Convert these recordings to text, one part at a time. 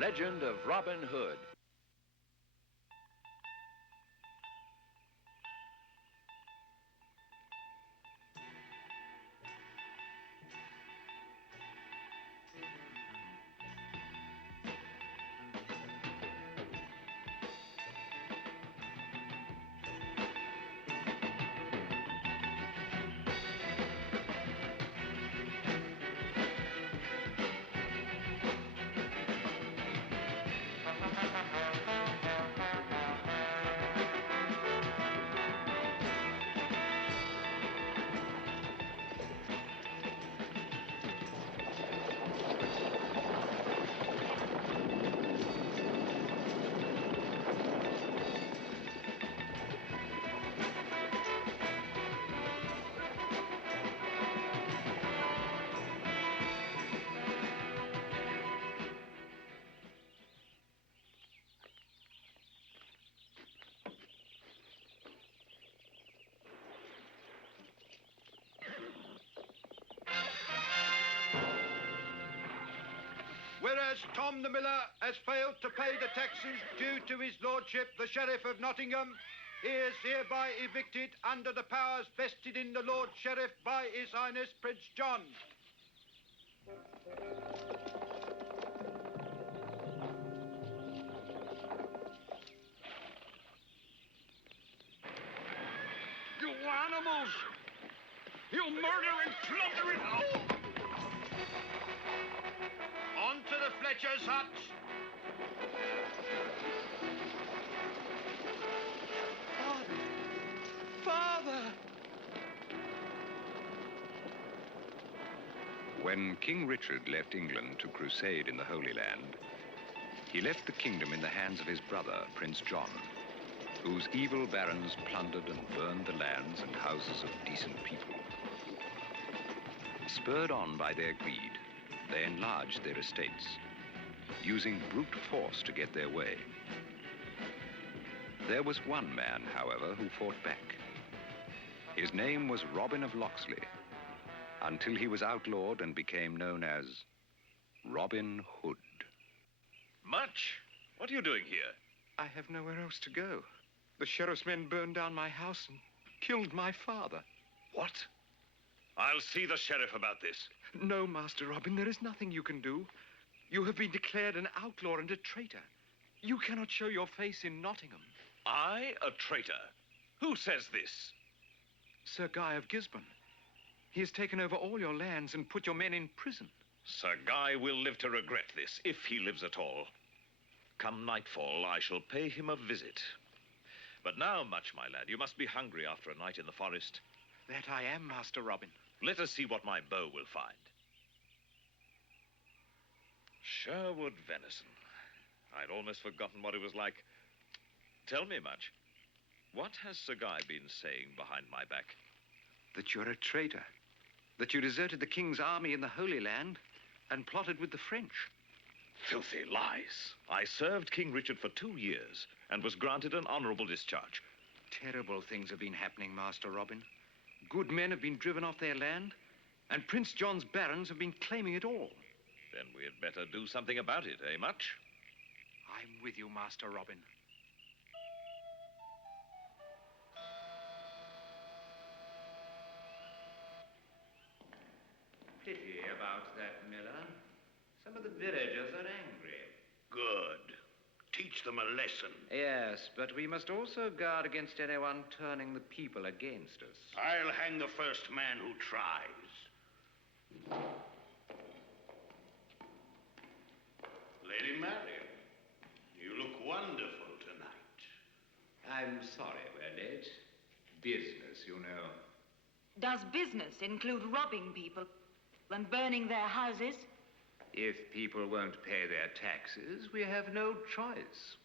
legend of Robin Hood. Whereas Tom the Miller has failed to pay the taxes due to his lordship, the Sheriff of Nottingham, he is hereby evicted under the powers vested in the Lord Sheriff by His Highness Prince John. You animals! You murdering, plundering... Oh! On to the Fletcher's hut. Father! When King Richard left England to crusade in the Holy Land, he left the kingdom in the hands of his brother, Prince John, whose evil barons plundered and burned the lands and houses of decent people. Spurred on by their greed, they enlarged their estates, using brute force to get their way. There was one man, however, who fought back. His name was Robin of Locksley, until he was outlawed and became known as Robin Hood. Much? What are you doing here? I have nowhere else to go. The sheriff's men burned down my house and killed my father. What? I'll see the sheriff about this. No, Master Robin, there is nothing you can do. You have been declared an outlaw and a traitor. You cannot show your face in Nottingham. I, a traitor? Who says this? Sir Guy of Gisborne. He has taken over all your lands and put your men in prison. Sir Guy will live to regret this, if he lives at all. Come nightfall, I shall pay him a visit. But now, Much, my lad, you must be hungry after a night in the forest. That I am, Master Robin. Let us see what my bow will find. Sherwood venison. I'd almost forgotten what it was like. Tell me, Much, what has Sir Guy been saying behind my back? That you're a traitor. That you deserted the king's army in the Holy Land and plotted with the French. Filthy lies. I served King Richard for 2 years and was granted an honorable discharge. Terrible things have been happening, Master Robin. Good men have been driven off their land, and Prince John's barons have been claiming it all. Then we had better do something about it, eh, Much? I'm with you, Master Robin. Pity about that, Miller. Some of the villagers are angry. Good. Teach them a lesson. Yes, but we must also guard against anyone turning the people against us. I'll hang the first man who tries. Lady Marian, you look wonderful tonight. I'm sorry we're late. Business, you know. Does business include robbing people and burning their houses? If people won't pay their taxes, we have no choice.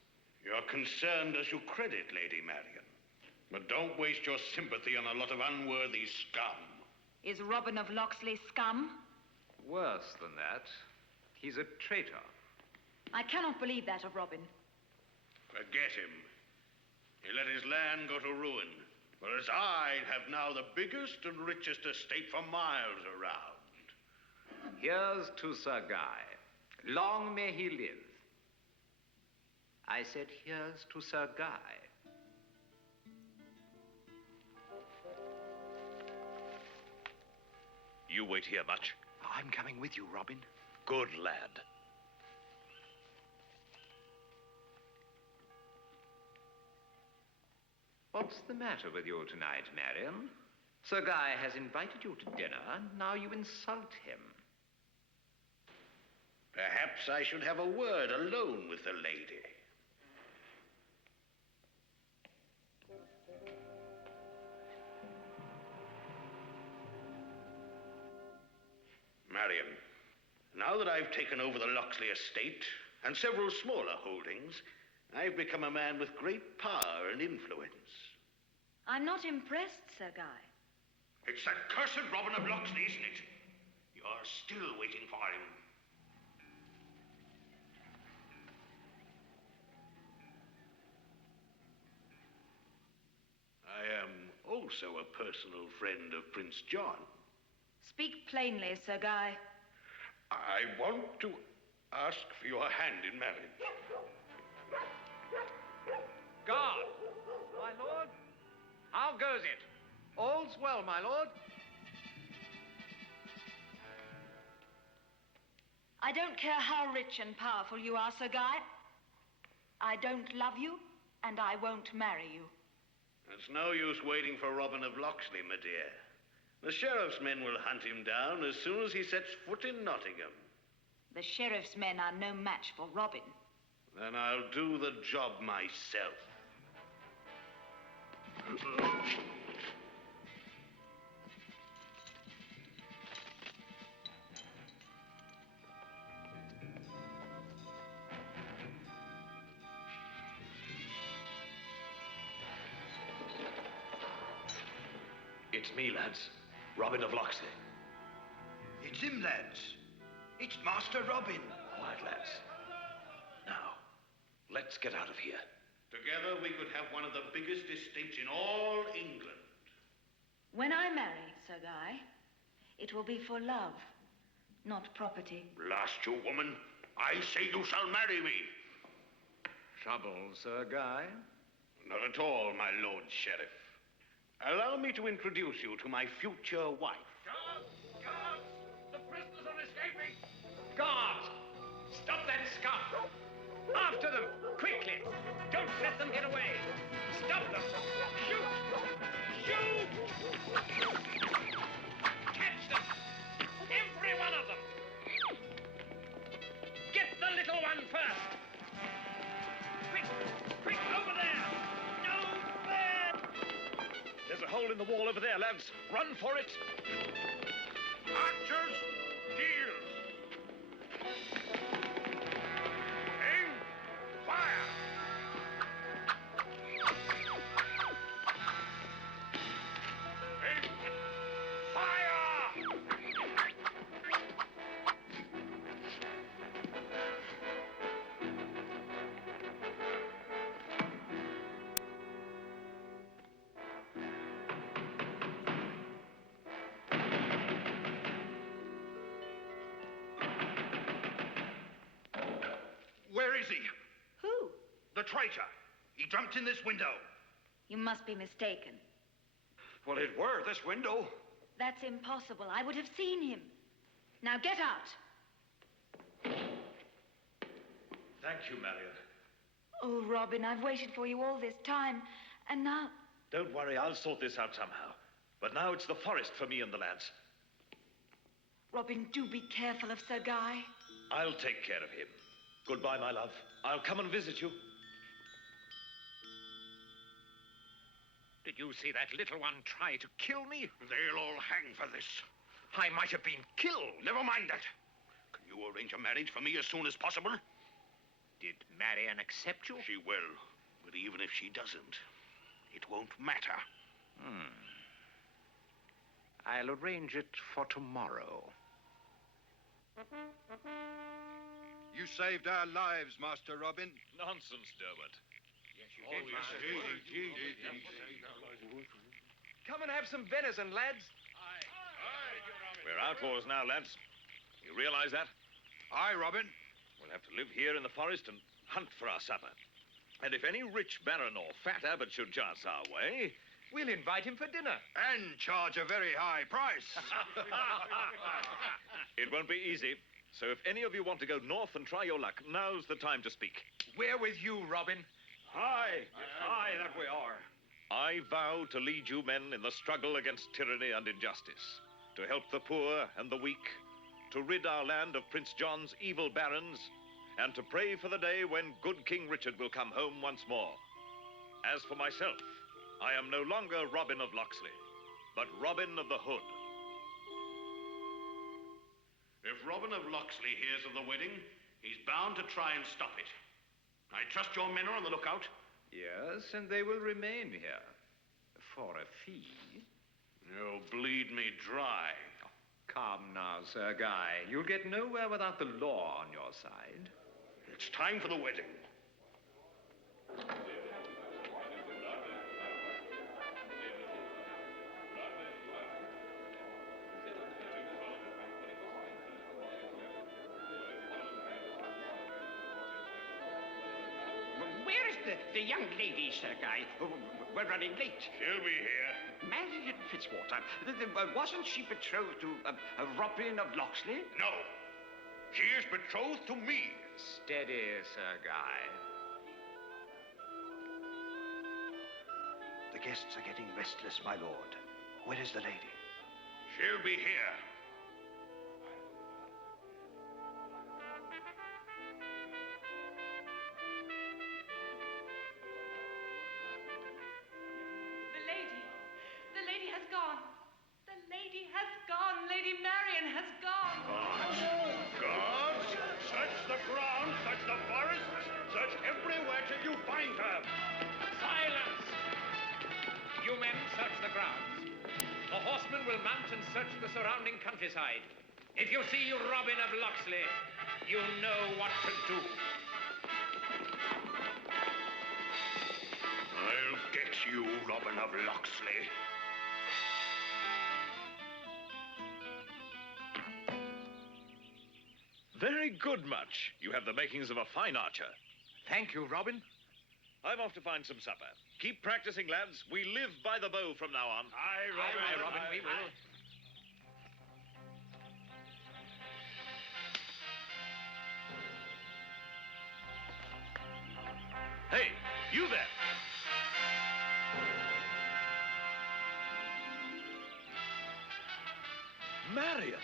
You're concerned as you credit, Lady Marian. But don't waste your sympathy on a lot of unworthy scum. Is Robin of Locksley scum? Worse than that, he's a traitor. I cannot believe that of Robin. Forget him. He let his land go to ruin, whereas I have now the biggest and richest estate for miles around. Here's to Sir Guy. Long may he live. I said, here's to Sir Guy. You wait here much? I'm coming with you, Robin. Good lad. What's the matter with you tonight, Marian? Sir Guy has invited you to dinner, and now you insult him. Perhaps I should have a word alone with the lady. Marian, now that I've taken over the Loxley estate and several smaller holdings, I've become a man with great power and influence. I'm not impressed, Sir Guy. It's that cursed Robin of Loxley, isn't it? You're still waiting for him. I am also a personal friend of Prince John. Speak plainly, Sir Guy. I want to ask for your hand in marriage. Guard! My lord? How goes it? All's well, my lord. I don't care how rich and powerful you are, Sir Guy. I don't love you, and I won't marry you. It's no use waiting for Robin of Loxley, my dear. The sheriff's men will hunt him down as soon as he sets foot in Nottingham. The sheriff's men are no match for Robin. Then I'll do the job myself. It's me, lads. Robin of Loxley. It's him, lads. It's Master Robin. Quiet, lads. Now, let's get out of here. Together we could have one of the biggest estates in all England. When I marry, Sir Guy, it will be for love, not property. Blast you, woman. I say you shall marry me. Trouble, Sir Guy? Not at all, my Lord Sheriff. Allow me to introduce you to my future wife. Guards! Guards! The prisoners are escaping! Guards! Stop that scout! After them! Quickly! Don't let them get away! Stop them! Shoot! Shoot! Catch them! Every one of them! Get the little one first! Quick! Quick, over there! No, there! There's a hole in the wall over there, lads. Run for it. Archers, deal! Aim! Fire! Aim! Fire! Where is he? Who? The traitor. He jumped in this window. You must be mistaken. Well, it were this window. That's impossible. I would have seen him. Now get out. Thank you, Marian. Oh, Robin, I've waited for you all this time, and now... Don't worry, I'll sort this out somehow. But now it's the forest for me and the lads. Robin, do be careful of Sir Guy. I'll take care of him. Goodbye, my love. I'll come and visit you. Did you see that little one try to kill me? They'll all hang for this. I might have been killed. Never mind that. Can you arrange a marriage for me as soon as possible? Did Marian accept you? She will. But even if she doesn't, it won't matter. I'll arrange it for tomorrow. You saved our lives, Master Robin. Nonsense, Derwent. Come and have some venison, lads. We're outlaws now, lads. You realize that? Aye, Robin. We'll have to live here in the forest and hunt for our supper. And if any rich baron or fat abbot should chance our way, we'll invite him for dinner. And charge a very high price. It won't be easy. So if any of you want to go north and try your luck, now's the time to speak. We're with you, Robin. Aye, that we are. I vow to lead you men in the struggle against tyranny and injustice, to help the poor and the weak, to rid our land of Prince John's evil barons, and to pray for the day when good King Richard will come home once more. As for myself, I am no longer Robin of Locksley, but Robin of the Hood. If Robin of Locksley hears of the wedding, he's bound to try and stop it. I trust your men are on the lookout. Yes, and they will remain here for a fee. You'll bleed me dry. Come now, Sir Guy. You'll get nowhere without the law on your side. It's time for the wedding. Where's the young lady, Sir Guy? We're running late. She'll be here. Marian Fitzwater. Wasn't she betrothed to Robin of Locksley? No. She is betrothed to me. Steady, Sir Guy. The guests are getting restless, my lord. Where is the lady? She'll be here. The lady has gone. The lady has gone. Lady Marian has gone. Guards, search the ground, search the forests, search everywhere till you find her. Silence! You men search the grounds. The horsemen will mount and search the surrounding countryside. If you see Robin of Locksley, you know what to do. I'll get you, Robin of Locksley. Very good, Much. You have the makings of a fine archer. Thank you, Robin. I'm off to find some supper. Keep practicing, lads. We live by the bow from now on. Aye, Robin, we will. Hey, you there! Marian!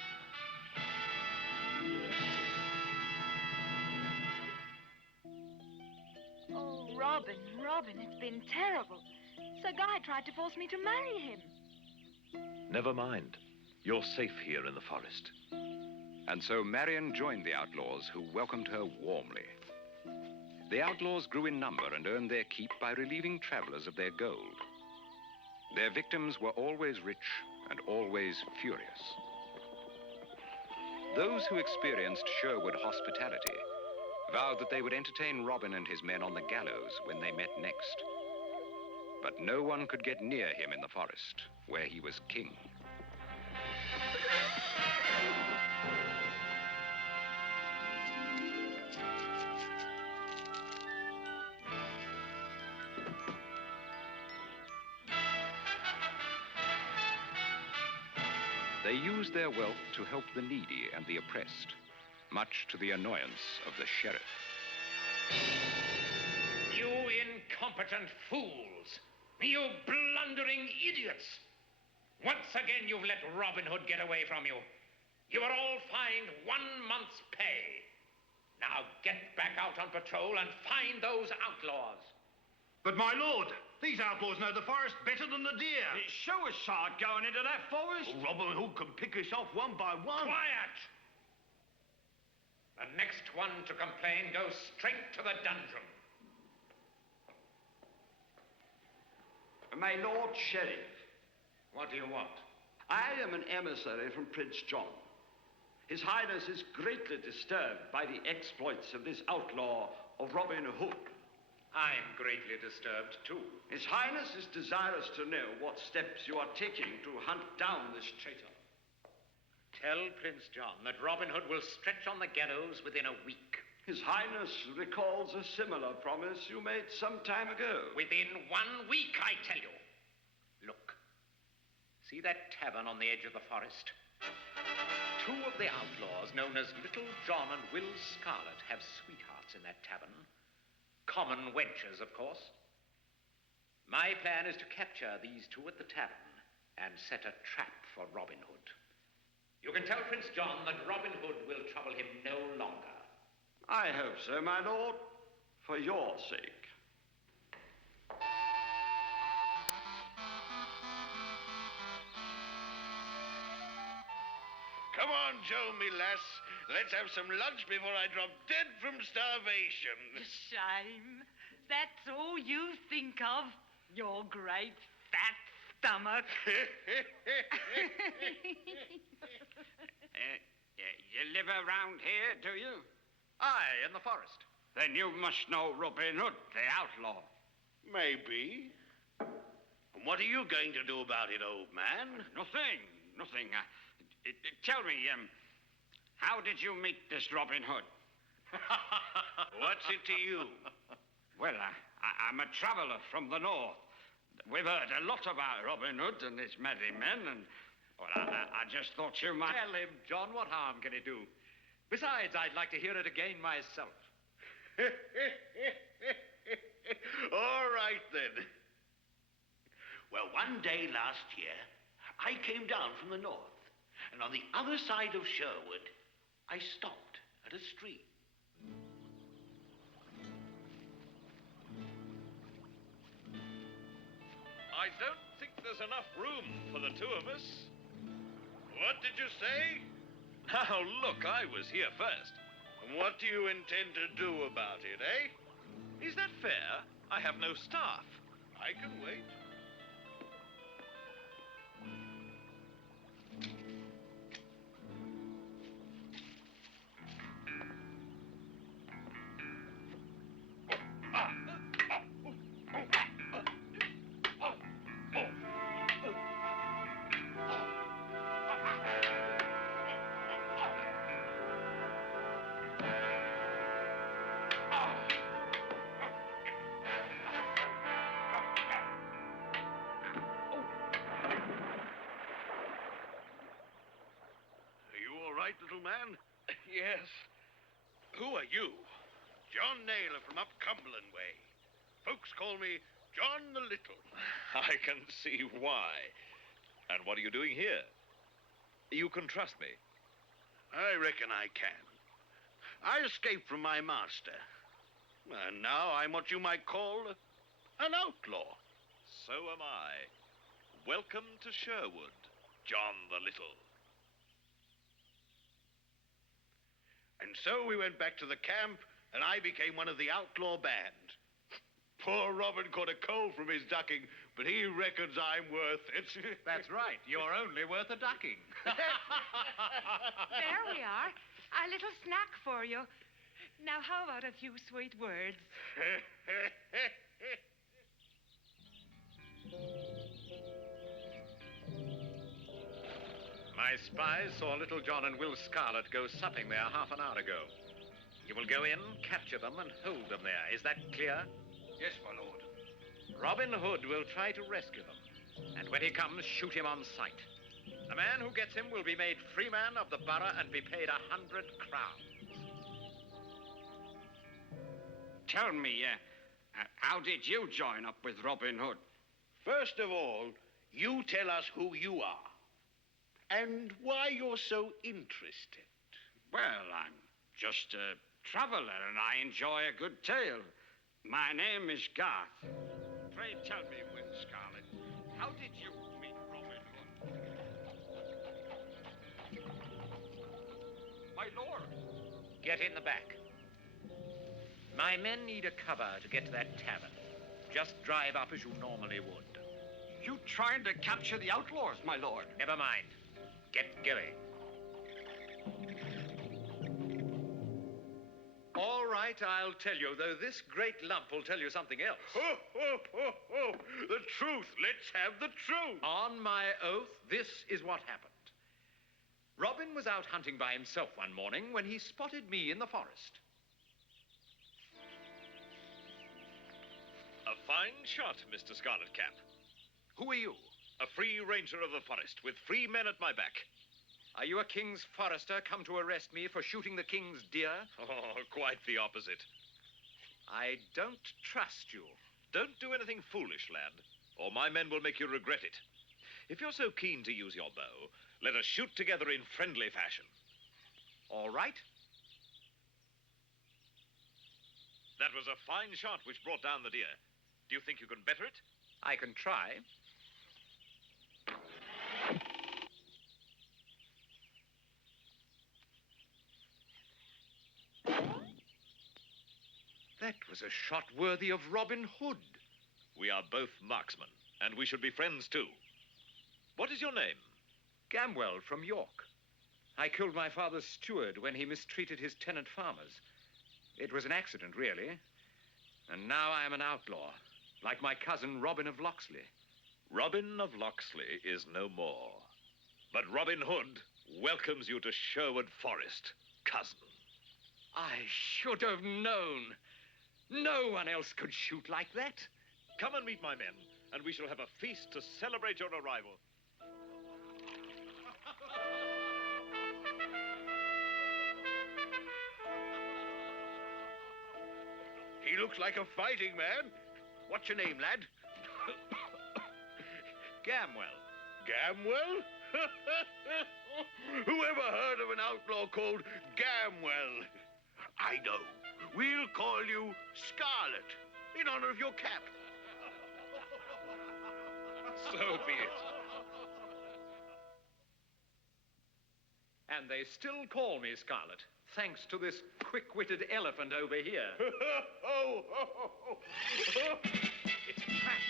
Oh, Robin, it's been terrible. Sir Guy tried to force me to marry him. Never mind. You're safe here in the forest. And so Marian joined the outlaws, who welcomed her warmly. The outlaws grew in number and earned their keep by relieving travelers of their gold. Their victims were always rich and always furious. Those who experienced Sherwood hospitality vowed that they would entertain Robin and his men on the gallows when they met next. But no one could get near him in the forest, where he was king. They used their wealth to help the needy and the oppressed, much to the annoyance of the sheriff. You incompetent fools! You blundering idiots! Once again, you've let Robin Hood get away from you. You are all fined 1 month's pay. Now get back out on patrol and find those outlaws. But my lord, these outlaws know the forest better than the deer. Show us, sir, going into that forest. Robin Hood can pick us off one by one. Quiet! The next one to complain goes straight to the dungeon. My Lord Sheriff, What do you want? I am an emissary from Prince John. His Highness is greatly disturbed by the exploits of this outlaw of Robin Hood. I'm greatly disturbed, too. His Highness is desirous to know what steps you are taking to hunt down this traitor. Tell Prince John that Robin Hood will stretch on the gallows within a week. His Highness recalls a similar promise you made some time ago. Within 1 week, I tell you. Look. See that tavern on the edge of the forest? 2 of the outlaws, known as Little John and Will Scarlet, have sweethearts in that tavern. Common wenches, of course. My plan is to capture these 2 at the tavern and set a trap for Robin Hood. You can tell Prince John that Robin Hood will trouble him no longer. I hope so, my lord, for your sake. Come on, Joe, me lass. Let's have some lunch before I drop dead from starvation. Shame. That's all you think of, your great fat stomach. You live around here, do you? Aye, in the forest. Then you must know Robin Hood, the outlaw. Maybe. And what are you going to do about it, old man? Nothing. Tell me, how did you meet this Robin Hood? What's it to you? Well, I'm a traveler from the north. We've heard a lot about Robin Hood and his merry men, and well, I just thought you might... Tell him, John, what harm can he do? Besides, I'd like to hear it again myself. All right, then. Well, one day last year, I came down from the north, and on the other side of Sherwood, I stopped at a stream. I don't think there's enough room for the 2 of us. What did you say? Now, look, I was here first. And what do you intend to do about it, eh? Is that fair? I have no staff. I can wait. Little man? Yes. Who are you? John Naylor from up Cumberland way. Folks call me John the Little. I can see why. And what are you doing here? You can trust me. I reckon I can. I escaped from my master. And now I'm what you might call an outlaw. So am I. Welcome to Sherwood, John the Little. And so we went back to the camp, and I became one of the outlaw band. Poor Robin caught a cold from his ducking, but he reckons I'm worth it. That's right. You're only worth a ducking. There we are. A little snack for you. Now, how about a few sweet words? My spies saw Little John and Will Scarlet go supping there half an hour ago. You will go in, capture them, and hold them there. Is that clear? Yes, my lord. Robin Hood will try to rescue them. And when he comes, shoot him on sight. The man who gets him will be made freeman of the borough and be paid 100 crowns. Tell me, how did you join up with Robin Hood? First of all, you tell us who you are. And why you're so interested. Well, I'm just a traveler, and I enjoy a good tale. My name is Garth. Pray tell me, Will Scarlet, how did you meet Robin Hood? My lord. Get in the back. My men need a cover to get to that tavern. Just drive up as you normally would. You trying to capture the outlaws, my lord? Never mind. Get going. All right, I'll tell you, though this great lump will tell you something else. Ho, ho, ho, ho! The truth. Let's have the truth. On my oath, this is what happened. Robin was out hunting by himself one morning when he spotted me in the forest. A fine shot, Mr. Scarlet Cap. Who are you? A free ranger of the forest with free men at my back. Are you a king's forester come to arrest me for shooting the king's deer? Oh, quite the opposite. I don't trust you. Don't do anything foolish, lad, or my men will make you regret it. If you're so keen to use your bow, let us shoot together in friendly fashion. All right. That was a fine shot which brought down the deer. Do you think you can better it? I can try. That was a shot worthy of Robin Hood. We are both marksmen, and we should be friends too. What is your name? Gamwell from York. I killed my father's steward when he mistreated his tenant farmers. It was an accident, really. And now I am an outlaw, like my cousin Robin of Locksley. Robin of Locksley is no more. But Robin Hood welcomes you to Sherwood Forest, cousin. I should have known. No one else could shoot like that. Come and meet my men, and we shall have a feast to celebrate your arrival. He looks like a fighting man. What's your name, lad? Gamwell. Gamwell? Whoever heard of an outlaw called Gamwell? I know. We'll call you Scarlet, in honor of your cap. So be it. And they still call me Scarlet, thanks to this quick-witted elephant over here. It's a trap.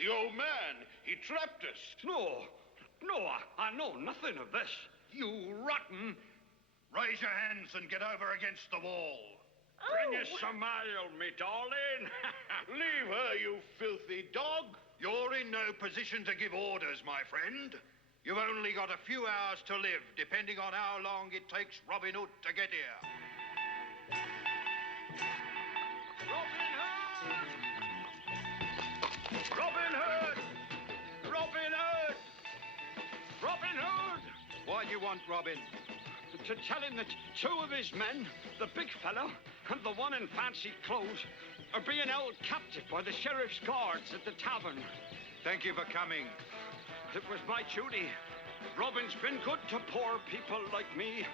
The old man, he trapped us. No, I know nothing of this. You rotten... Raise your hands and get over against the wall. Bring us some ale, me darling. Leave her, you filthy dog. You're in no position to give orders, my friend. You've only got a few hours to live, depending on how long it takes Robin Hood to get here. Robin Hood! Robin Hood! Robin Hood! Robin Hood! What do you want, Robin? To tell him that two of his men, the big fellow and the one in fancy clothes, are being held captive by the sheriff's guards at the tavern. Thank you for coming. It was my duty. Robin's been good to poor people like me.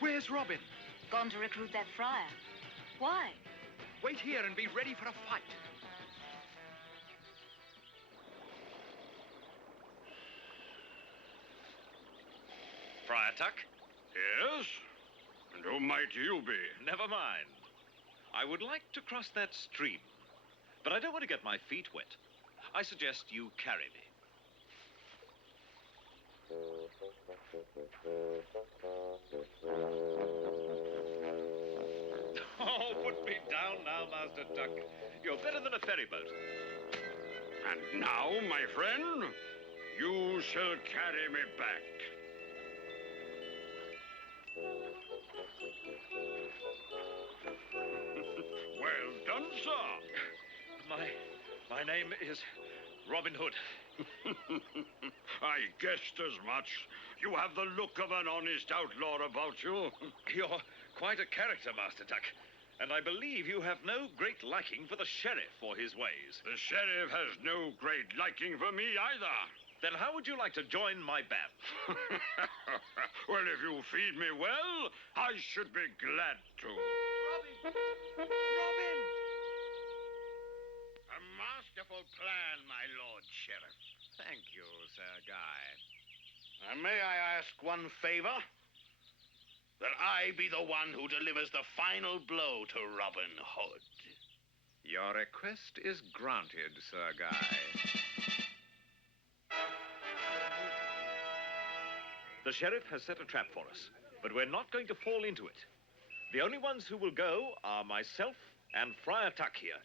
Where's Robin? Gone to recruit that friar. Why? Wait here and be ready for a fight. Friar Tuck? Yes? And who might you be? Never mind. I would like to cross that stream, but I don't want to get my feet wet. I suggest you carry me. Oh, put me down now, Master Tuck. You're better than a ferry boat. And now, my friend, you shall carry me back. Well done, sir. My name is Robin Hood. I guessed as much. You have the look of an honest outlaw about you. You're quite a character, Master Tuck. And I believe you have no great liking for the sheriff or his ways. The sheriff has no great liking for me either. Then how would you like to join my band? Well, if you feed me well, I should be glad to. Robin! A masterful plan, my Lord Sheriff. Thank you, Sir Guy. And may I ask one favor? That I be the one who delivers the final blow to Robin Hood. Your request is granted, Sir Guy. The sheriff has set a trap for us, but we're not going to fall into it. The only ones who will go are myself and Friar Tuck here.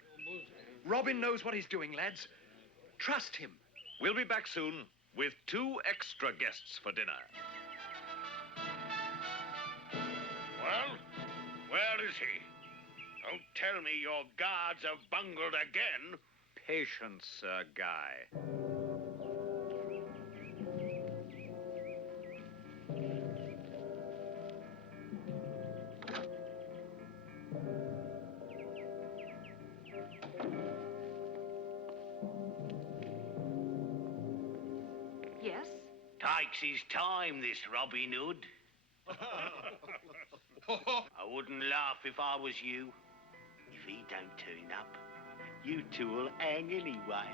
Robin knows what he's doing, lads. Trust him. We'll be back soon with 2 extra guests for dinner. Well, where is he? Don't tell me your guards have bungled again. Patience, Sir Guy. Yes? Takes his time, this Robin Hood. I wouldn't laugh if I was you. If he don't turn up, you two will hang anyway.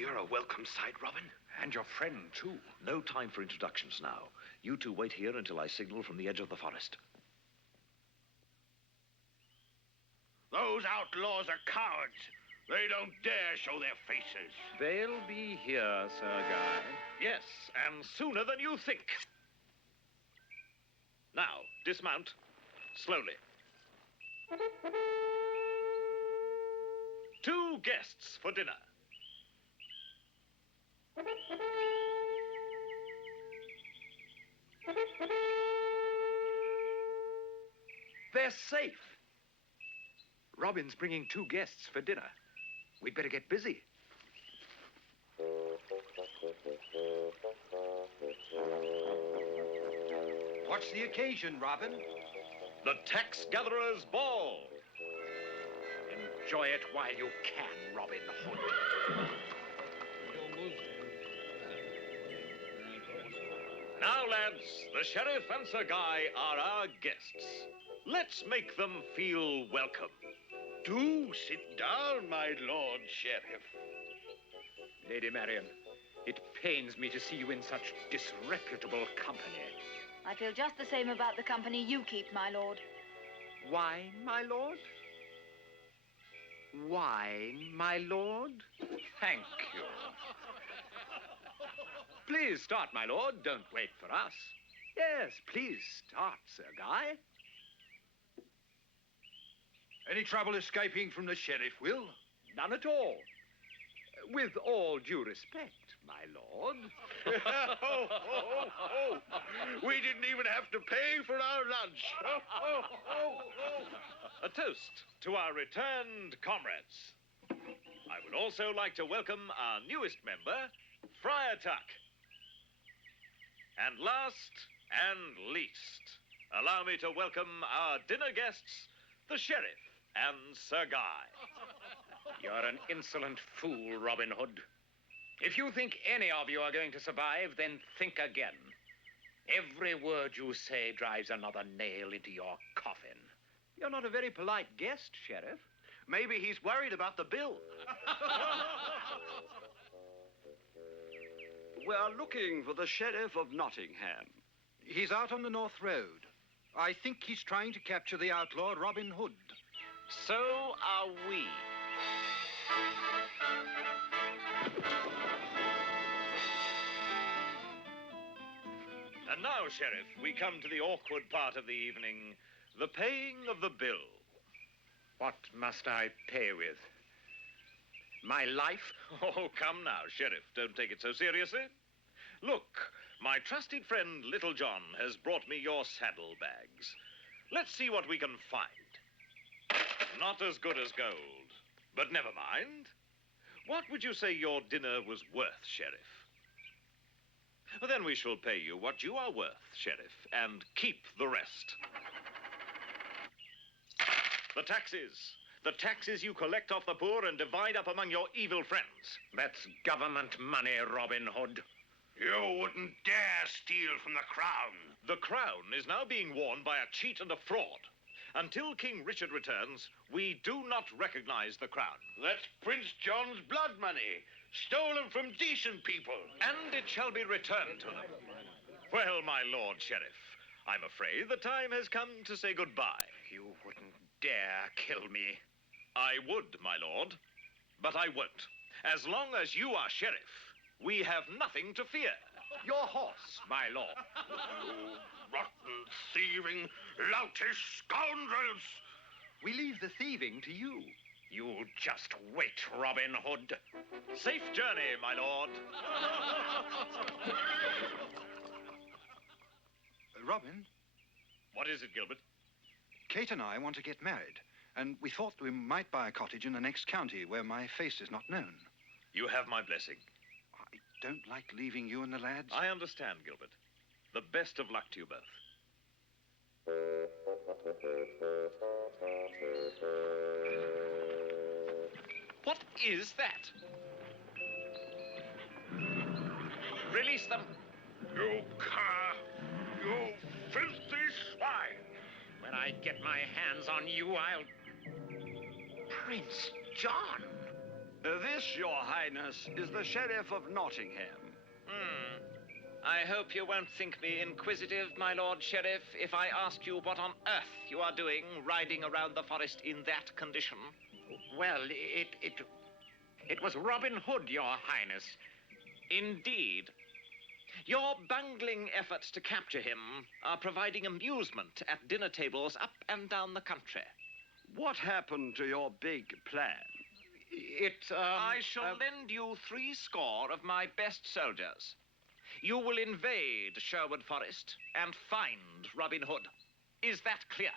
You're a welcome sight, Robin. And your friend, too. No time for introductions now. You two wait here until I signal from the edge of the forest. Those outlaws are cowards. They don't dare show their faces. They'll be here, Sir Guy. Yes, and sooner than you think. Now, dismount. Slowly. 2 guests for dinner. They're safe. Robin's bringing 2 guests for dinner. We'd better get busy. What's the occasion, Robin? The Tax Gatherer's Ball. Enjoy it while you can, Robin Hood. Now, lads, the sheriff and Sir Guy are our guests. Let's make them feel welcome. Do sit down, my Lord Sheriff. Lady Marian, it pains me to see you in such disreputable company. I feel just the same about the company you keep, my lord. Wine, my lord? Wine, my lord? Thank you. Please start, my lord. Don't wait for us. Yes, please start, Sir Guy. Any trouble escaping from the sheriff, Will? None at all. With all due respect, my lord. We didn't even have to pay for our lunch. A toast to our returned comrades. I would also like to welcome our newest member, Friar Tuck. And last and least, allow me to welcome our dinner guests, the sheriff and Sir Guy. You're an insolent fool, Robin Hood. If you think any of you are going to survive, then think again. Every word you say drives another nail into your coffin. You're not a very polite guest, Sheriff. Maybe he's worried about the bill. We're looking for the Sheriff of Nottingham. He's out on the North Road. I think he's trying to capture the outlaw Robin Hood. So are we. And now, Sheriff, we come to the awkward part of the evening, the paying of the bill. What must I pay with? My life? Oh, come now, Sheriff, don't take it so seriously. Look, my trusted friend Little John has brought me your saddlebags. Let's see what we can find. Not as good as gold, but never mind. What would you say your dinner was worth, Sheriff? Then we shall pay you what you are worth, Sheriff, and keep the rest. The taxes. The taxes you collect off the poor and divide up among your evil friends. That's government money, Robin Hood. You wouldn't dare steal from the crown. The crown is now being worn by a cheat and a fraud. Until King Richard returns, we do not recognize the crown. That's Prince John's blood money, stolen from decent people. And it shall be returned to them. Well, my Lord Sheriff, I'm afraid the time has come to say goodbye. You wouldn't dare kill me. I would, my lord, but I won't. As long as you are sheriff, we have nothing to fear. Your horse, my lord. You rotten, thieving, loutish scoundrels! We leave the thieving to you. You just wait, Robin Hood. Safe journey, my lord. Robin, What is it, Gilbert? Kate and I want to get married, and we thought we might buy a cottage in the next county where my face is not known. You have my blessing. I don't like leaving you and the lads. I understand, Gilbert. The best of luck to you both. What is that? Release them. You cur! You filthy swine! When I get my hands on you, I'll... Prince John! This, Your Highness, is the Sheriff of Nottingham. I hope you won't think me inquisitive, my Lord Sheriff, if I ask you what on earth you are doing riding around the forest in that condition. Well, it was Robin Hood, Your Highness. Indeed. Your bungling efforts to capture him are providing amusement at dinner tables up and down the country. What happened to your big plan? I shall lend you 60 of my best soldiers. You will invade Sherwood Forest and find Robin Hood. Is that clear?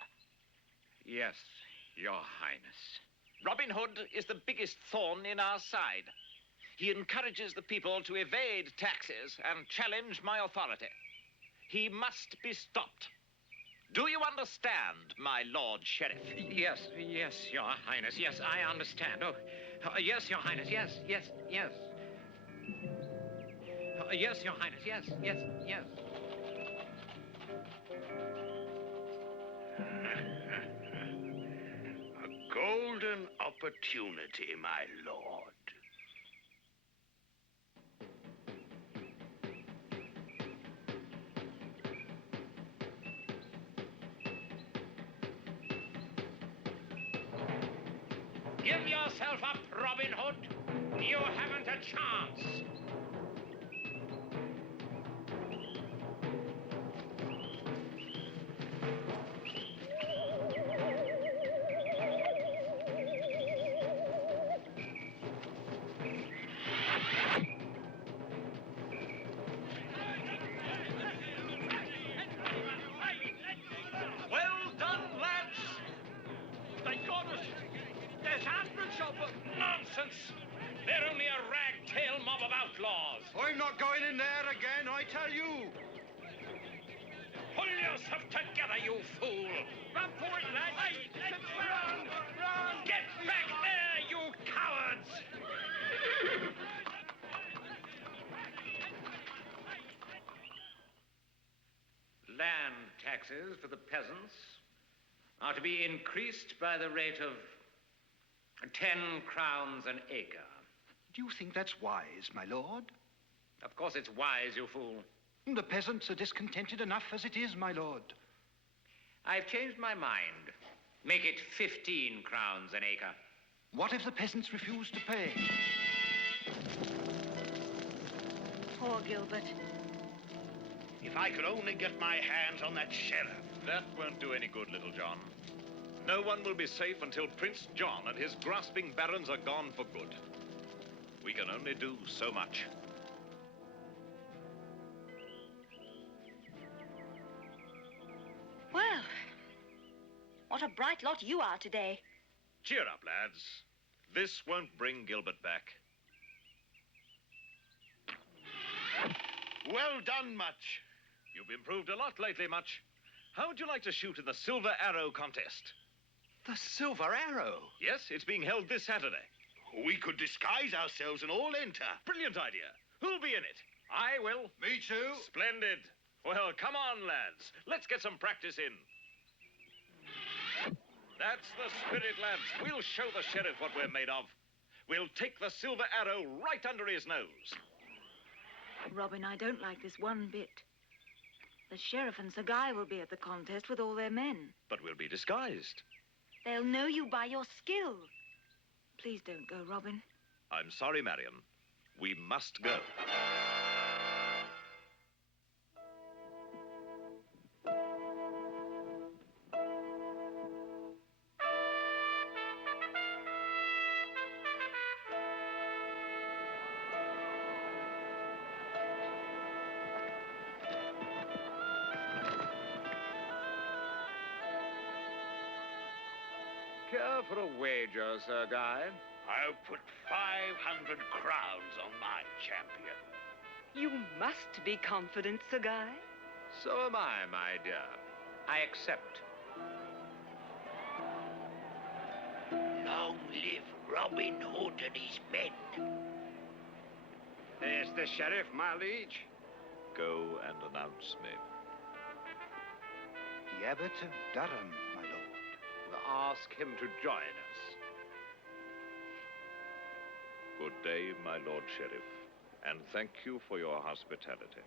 Yes, Your Highness. Robin Hood is the biggest thorn in our side. He encourages the people to evade taxes and challenge my authority. He must be stopped. Do you understand, my Lord Sheriff? Yes, Your Highness. Yes, I understand. Yes, Your Highness. Yes. Yes, Your Highness. Yes. A golden opportunity, my lord. Give yourself up, Robin Hood. You haven't a chance. Well done, lads! Thank goodness. There's hundreds of them. Nonsense. They're only a ragtail mob of outlaws. I'm not going in there again, I tell you. Pull yourself together, you fool. Run for it, lads. Run! Get back there, you cowards! Land taxes for the peasants are to be increased by the rate of 10 crowns an acre. Do you think that's wise, my lord? Of course it's wise, you fool. The peasants are discontented enough as it is, my lord. I've changed my mind. Make it 15 crowns an acre. What if the peasants refuse to pay? Poor Gilbert. If I could only get my hands on that sheriff. That won't do any good, Little John. No one will be safe until Prince John and his grasping barons are gone for good. We can only do so much. Well, what a bright lot you are today. Cheer up, lads. This won't bring Gilbert back. Well done, Much. You've improved a lot lately, Much. How would you like to shoot in the Silver Arrow contest? The Silver Arrow? Yes, it's being held this Saturday. We could disguise ourselves and all enter. Brilliant idea. Who'll be in it? I will. Me too. Splendid. Well, come on, lads. Let's get some practice in. That's the spirit, lads. We'll show the sheriff what we're made of. We'll take the Silver Arrow right under his nose. Robin, I don't like this one bit. The sheriff and Sir Guy will be at the contest with all their men. But we'll be disguised. They'll know you by your skill. Please don't go, Robin. I'm sorry, Marian. We must go. Care for a wager, Sir Guy? I'll put 500 crowns on my champion. You must be confident, Sir Guy. So am I, my dear. I accept. Long live Robin Hood and his men. There's the sheriff, my liege. Go and announce me. The Abbot of Durham, my lord. Ask him to join us. Good day, my Lord Sheriff, and thank you for your hospitality.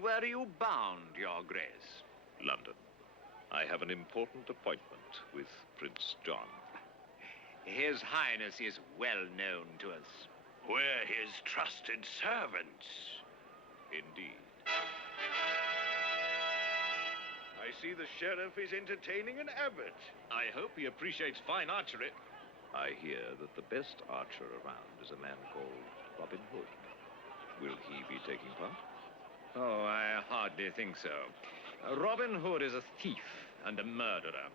Where are you bound, Your Grace? London. I have an important appointment with Prince John. His Highness is well known to us. We're his trusted servants. Indeed. I see the sheriff is entertaining an abbot. I hope he appreciates fine archery. I hear that the best archer around is a man called Robin Hood. Will he be taking part? Oh, I hardly think so. Robin Hood is a thief and a murderer.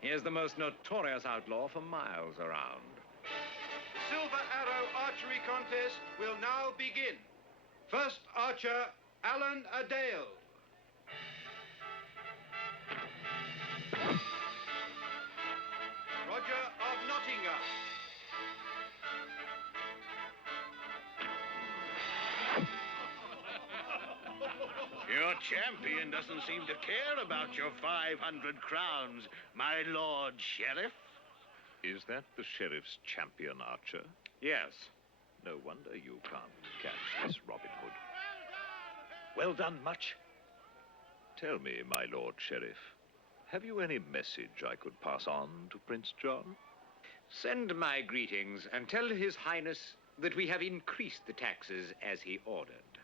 He is the most notorious outlaw for miles around. The Silver Arrow Archery Contest will now begin. First archer, Alan Adale. Roger of Nottingham. Your champion doesn't seem to care about your 500 crowns, my Lord Sheriff. Is that the sheriff's champion archer? Yes. No wonder you can't catch this Robin Hood. Well done, Much. Tell me, my Lord Sheriff, have you any message I could pass on to Prince John? Send my greetings and tell His Highness that we have increased the taxes as he ordered.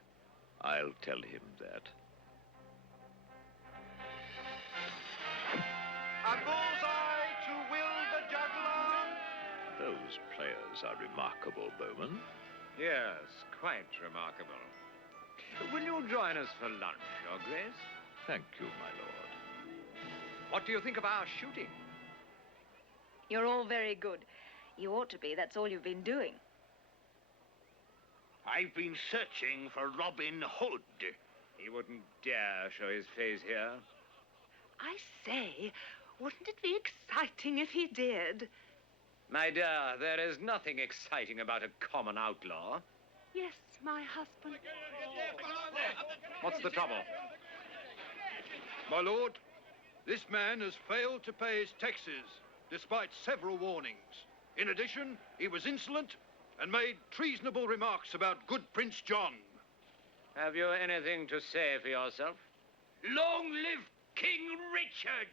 I'll tell him that. A bullseye to Will the Juggler. Those players are remarkable, Bowman. Yes, quite remarkable. Will you join us for lunch, Your Grace? Thank you, my lord. What do you think of our shooting? You're all very good. You ought to be. That's all you've been doing. I've been searching for Robin Hood. He wouldn't dare show his face here. I say, wouldn't it be exciting if he did? My dear, there is nothing exciting about a common outlaw. Yes, my husband. What's the trouble? My lord, this man has failed to pay his taxes, despite several warnings. In addition, he was insolent and made treasonable remarks about good Prince John. Have you anything to say for yourself? Long live King Richard!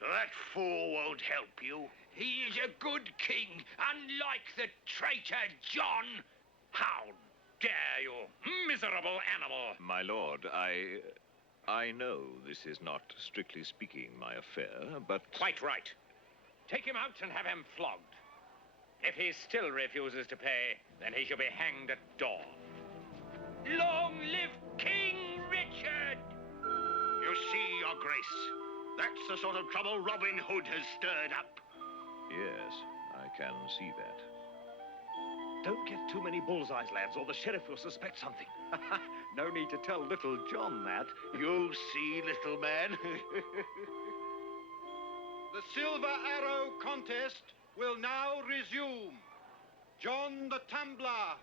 That fool won't help you. He is a good king, unlike the traitor John. How dare you, miserable animal! My lord, I know this is not, strictly speaking, my affair, but... Quite right. Take him out and have him flogged. If he still refuses to pay, then he shall be hanged at dawn. Long live King Richard! You see, Your Grace, that's the sort of trouble Robin Hood has stirred up. Yes, I can see that. Don't get too many bullseyes, lads, or the sheriff will suspect something. No need to tell little John that. You'll see, little man. The Silver Arrow Contest will now resume. John the Tumbler.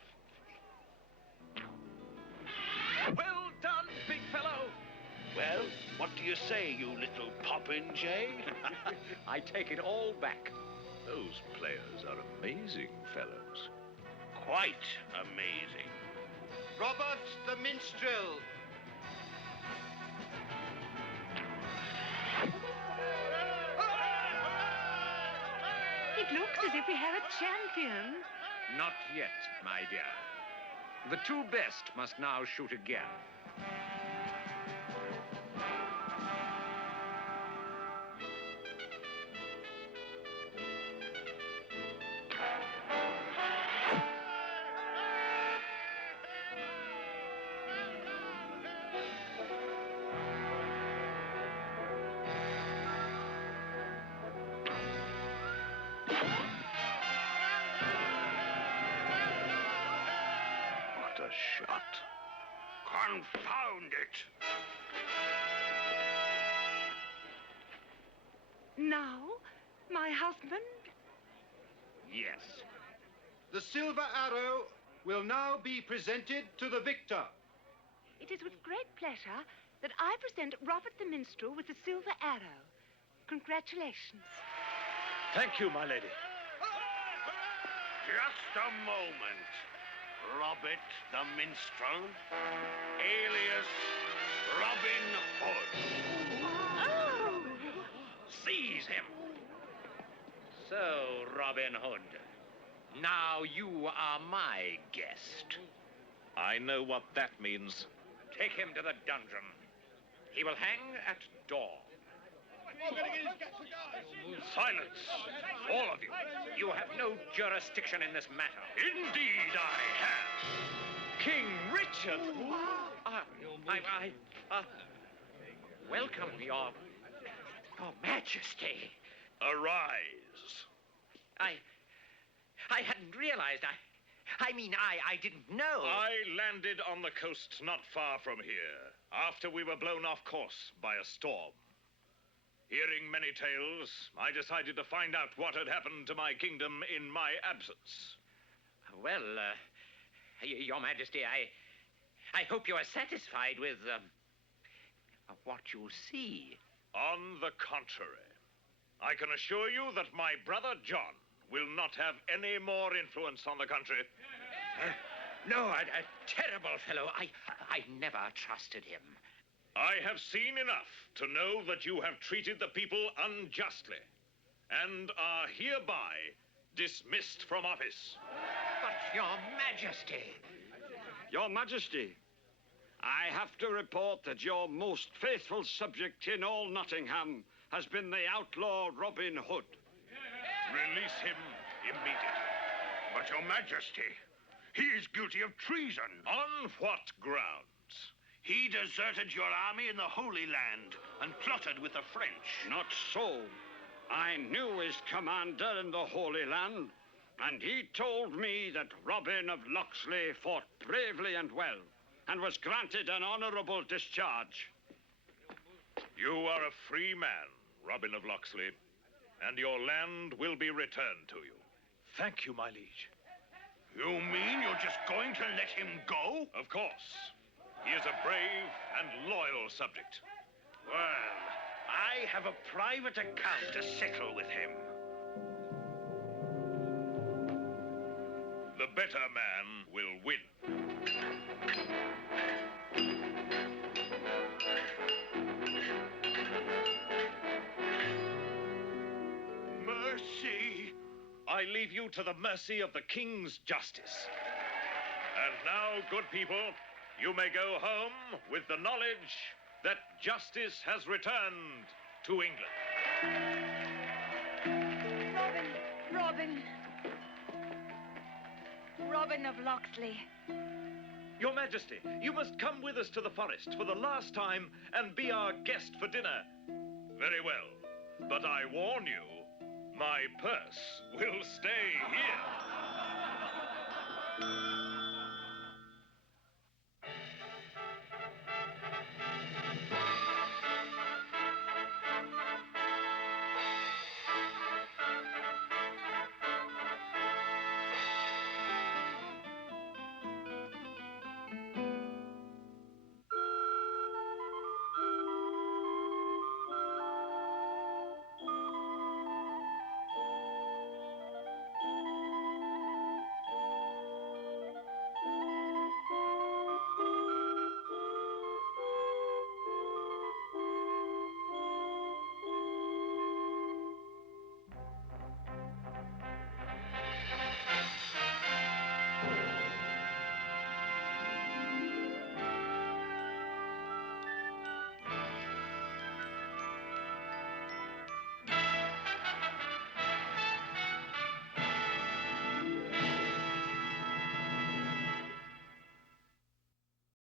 Well done, big fellow. Well, what do you say, you little popinjay? I take it all back. Those players are amazing fellows. Quite amazing. Robert the Minstrel. It looks as if we have the champion. Not yet, my dear. The two best must now shoot again. What a shot. Confound it. Now, my husband? Yes. The silver arrow will now be presented to the victor. It is with great pleasure that I present Robert the Minstrel with the silver arrow. Congratulations. Thank you, my lady. Just a moment. Robert the Minstrel, alias Robin Hood. Oh! Seize him. So, Robin Hood, now you are my guest. I know what that means. Take him to the dungeon. He will hang at dawn. Silence, all of you. You have no jurisdiction in this matter. Indeed I have. King Richard! Welcome, your Majesty. Arise. I hadn't realized. I didn't know. I landed on the coast not far from here, after we were blown off course by a storm. Hearing many tales, I decided to find out what had happened to my kingdom in my absence. Well, Your Majesty, I hope you are satisfied with what you see. On the contrary, I can assure you that my brother John will not have any more influence on the country. No, a terrible fellow. I never trusted him. I have seen enough to know that you have treated the people unjustly and are hereby dismissed from office. But, Your Majesty. Your Majesty, I have to report that your most faithful subject in all Nottingham has been the outlaw Robin Hood. Release him immediately. But, Your Majesty, he is guilty of treason. On what grounds? He deserted your army in the Holy Land and plotted with the French. Not so. I knew his commander in the Holy Land, and he told me that Robin of Locksley fought bravely and well, and was granted an honorable discharge. You are a free man, Robin of Locksley, and your land will be returned to you. Thank you, my liege. You mean you're just going to let him go? Of course. He is a brave and loyal subject. Well, I have a private account to settle with him. The better man will win. Mercy! I leave you to the mercy of the king's justice. And now, good people, you may go home with the knowledge that justice has returned to England. Robin. Robin of Locksley. Your Majesty, you must come with us to the forest for the last time and be our guest for dinner. Very well, but I warn you, my purse will stay here.